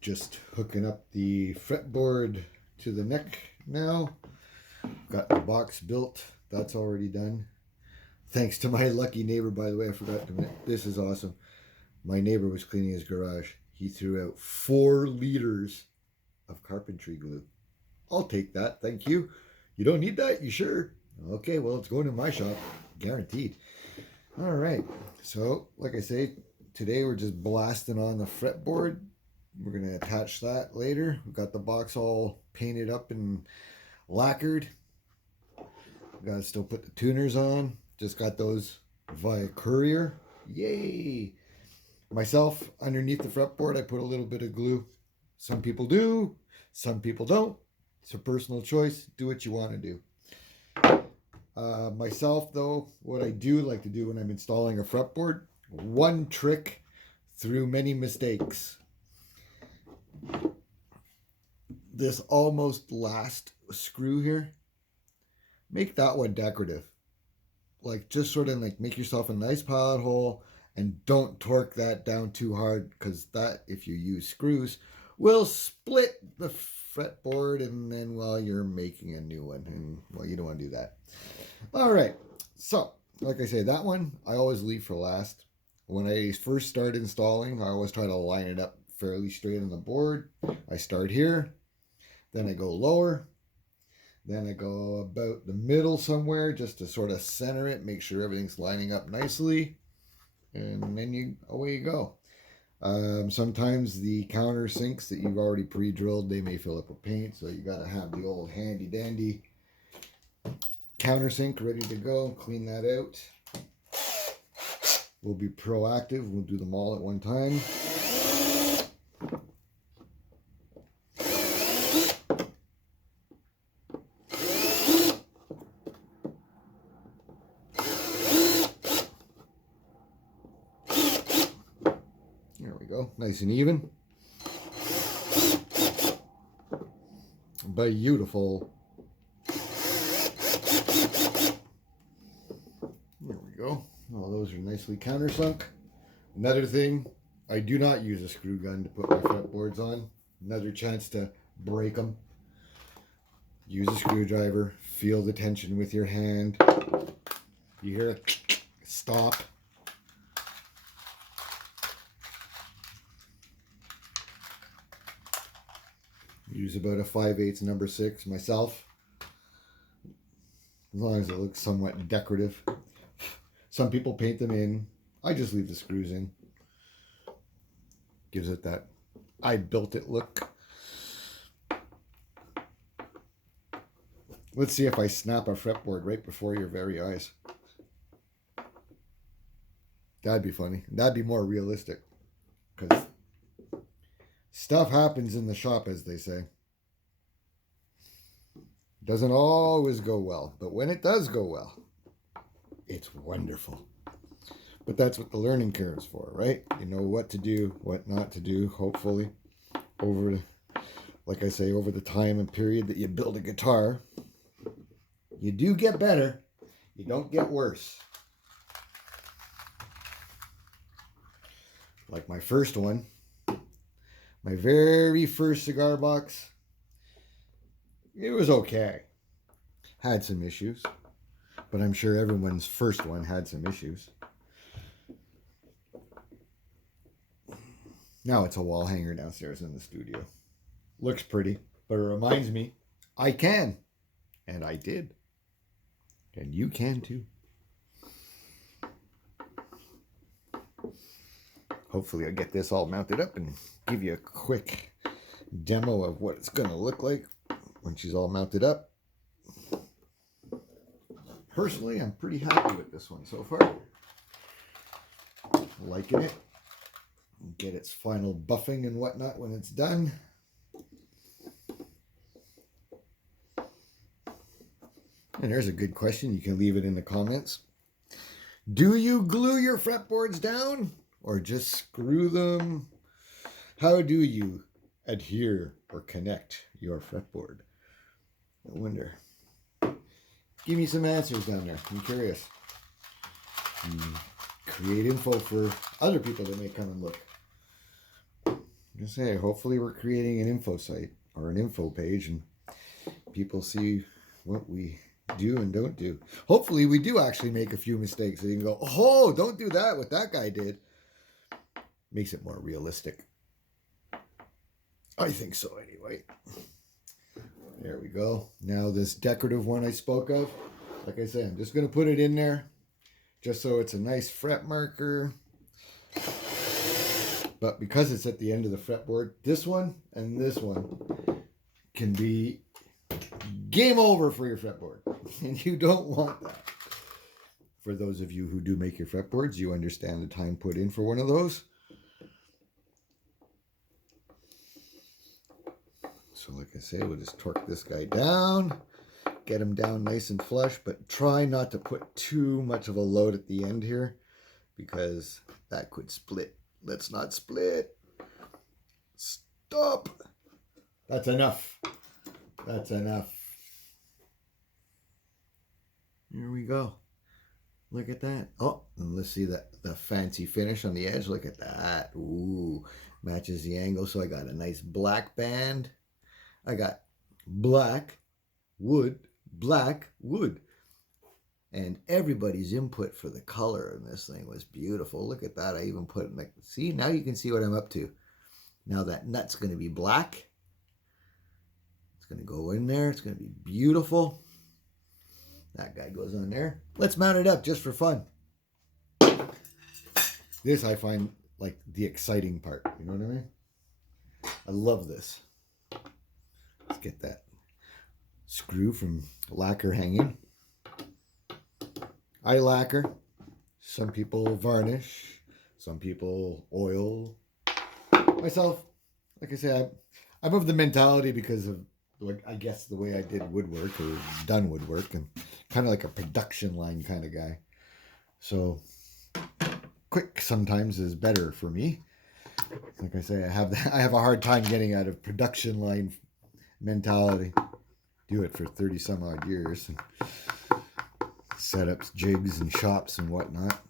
Just hooking up the fretboard to the neck now. Got the box built. That's already done. Thanks to my lucky neighbor, by the way. I forgot to mention. This is awesome. My neighbor was cleaning his garage. He threw out 4 liters of carpentry glue. I'll take that. Thank you. You don't need that? You sure? Okay, well, it's going to my shop. Guaranteed. All right. So, like I say, today we're just blasting on the fretboard. We're going to attach that later. We've got the box all painted up and lacquered. We've got to still put the tuners on. Just got those via courier. Yay! Myself, underneath the fretboard, I put a little bit of glue. Some people do, some people don't. It's a personal choice. Do what you want to do. Myself, though, what I do like to do when I'm installing a fretboard, one trick through many mistakes. This almost last screw here, make that one decorative. Like, just sort of like make yourself a nice pilot hole and don't torque that down too hard, because that, if you use screws, will split the fretboard, and then, well, you're making a new one, and, well, you don't want to do that. All right, so like I say, that one I always leave for last. When I first start installing, I always try to line it up fairly straight on the board. I start here, then I go lower, then I go about the middle somewhere just to sort of center it, make sure everything's lining up nicely, and then away you go. Sometimes the counter sinks that you've already pre-drilled, they may fill up with paint, so you got to have the old handy dandy countersink ready to go. Clean that out. We'll be proactive. We'll do them all at one time. There we go. Nice and even. Beautiful. There we go. All those are nicely countersunk. Another thing, I do not use a screw gun to put my fretboards on. Another chance to break them. Use a screwdriver. Feel the tension with your hand. You hear it? Stop. Use about a 5/8 number 6 myself, as long as it looks somewhat decorative. Some people paint them in. I just leave the screws in. Gives it that I built it look. Let's see if I snap a fretboard right before your very eyes. That'd be funny. That'd be more realistic, because stuff happens in the shop, as they say. Doesn't always go well, but when it does go well, it's wonderful. But that's what the learning curve is for, right? You know what to do, what not to do, hopefully. Like I say, over the time and period that you build a guitar, you do get better. You don't get worse. Like my first one, my very first cigar box, it was okay. Had some issues, but I'm sure everyone's first one had some issues. Now it's a wall hanger downstairs in the studio. Looks pretty, but it reminds me I can, and I did. And you can too. Hopefully I'll get this all mounted up and give you a quick demo of what it's going to look like when she's all mounted up. Personally, I'm pretty happy with this one so far. Liking it. Get its final buffing and whatnot when it's done. And there's a good question. You can leave it in the comments. Do you glue your fretboards down or just screw them? How do you adhere or connect your fretboard? I wonder. Give me some answers down there. I'm curious. Create info for other people that may come and look. I say, hopefully we're creating an info site or an info page and people see what we do and don't do. Hopefully we do actually make a few mistakes and you can go, oh, don't do that, what that guy did. Makes it more realistic. I think so anyway. There we go. Now this decorative one I spoke of, like I said, I'm just going to put it in there just so it's a nice fret marker. But because it's at the end of the fretboard, this one and this one can be game over for your fretboard. And you don't want that. For those of you who do make your fretboards, you understand the time put in for one of those. So like I say, we'll just torque this guy down, get him down nice and flush, but try not to put too much of a load at the end here because that could split. Let's not split. Stop. That's enough. That's enough. Here we go. Look at that. Oh, and let's see the fancy finish on the edge. Look at that. Ooh, matches the angle. So I got a nice black band. I got black wood. And everybody's input for the color in this thing was beautiful. Look at that. I even put, like, see, now you can see what I'm up to. Now that nut's going to be black. It's going to go in there. It's going to be beautiful. That guy goes on there. Let's mount it up just for fun. This I find like the exciting part. You know what I mean? I love this. Let's get that screw from lacquer hanging. I lacquer. Some people varnish. Some people oil. Myself, like I said, I'm of the mentality because of, like, I guess the way I did woodwork or done woodwork, and kind of like a production line kind of guy. So quick sometimes is better for me. Like I say, I have a hard time getting out of production line mentality. Do it for 30 some odd years. And setups, jigs, and shops and whatnot.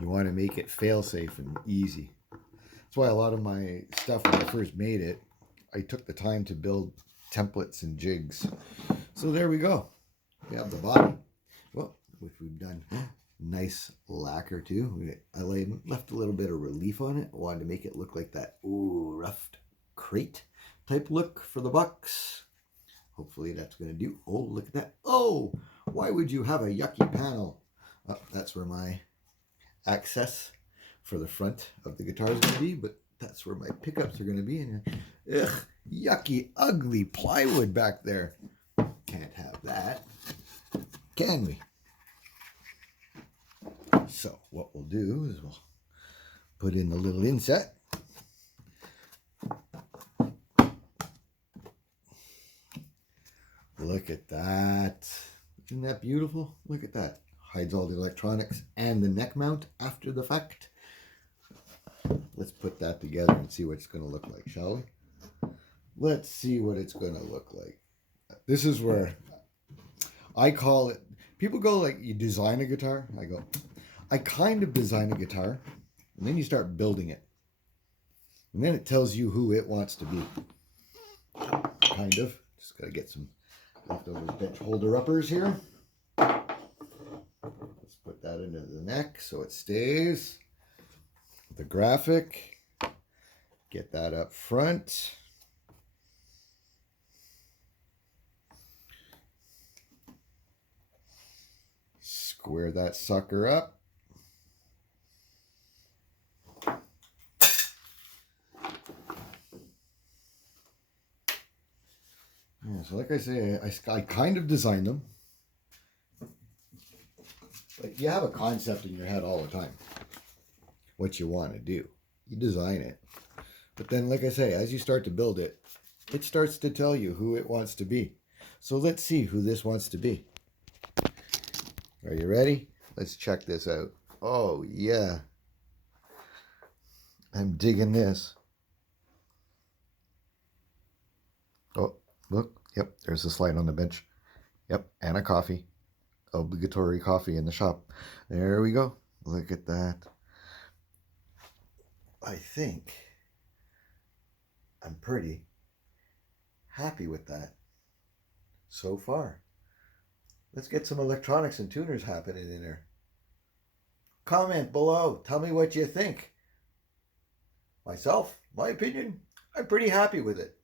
You want to make it fail safe and easy. That's why a lot of my stuff, when I first made it, I took the time to build templates and jigs. So there we go. We have the body, well, which we've done. Nice lacquer too. I left a little bit of relief on it. I wanted to make it look like that, ooh, roughed crate type look for the box. Hopefully that's going to do. Oh, look at that. Oh, why would you have a yucky panel? Oh, that's where my access for the front of the guitar is going to be, but that's where my pickups are going to be. And ugh, yucky, ugly plywood back there. Can't have that, can we? So what we'll do is we'll put in the little inset. Look at that. Isn't that beautiful? Look at that. Hides all the electronics and the neck mount after the fact. Let's put that together and see what it's going to look like, shall we? Let's see what it's going to look like. This is where I call it, people go like, you design a guitar? I go, I kind of design a guitar, and then you start building it. And then it tells you who it wants to be. Kind of. Just got to get some leftover bench holder uppers here. Let's put that into the neck so it stays. The graphic. Get that up front. Square that sucker up. Yeah, so like I say, I kind of designed them. But you have a concept in your head all the time. What you want to do. You design it. But then, like I say, as you start to build it, it starts to tell you who it wants to be. So let's see who this wants to be. Are you ready? Let's check this out. Oh, yeah. I'm digging this. Oh, look. Yep, there's a slide on the bench. Yep, and a coffee. Obligatory coffee in the shop. There we go. Look at that. I think I'm pretty happy with that so far. Let's get some electronics and tuners happening in there. Comment below. Tell me what you think. Myself, my opinion, I'm pretty happy with it.